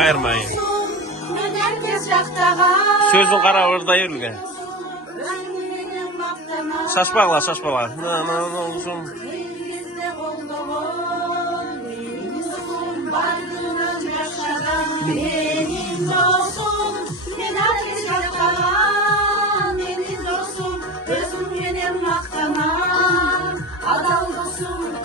кайырмайын. Мен herkes жақтаған. Сөзін қарап орда ерлге. Шашпағла. Benim dostum, men herkes jақтаған. Menin dostum, özüm менен мақтанам. Адал достум,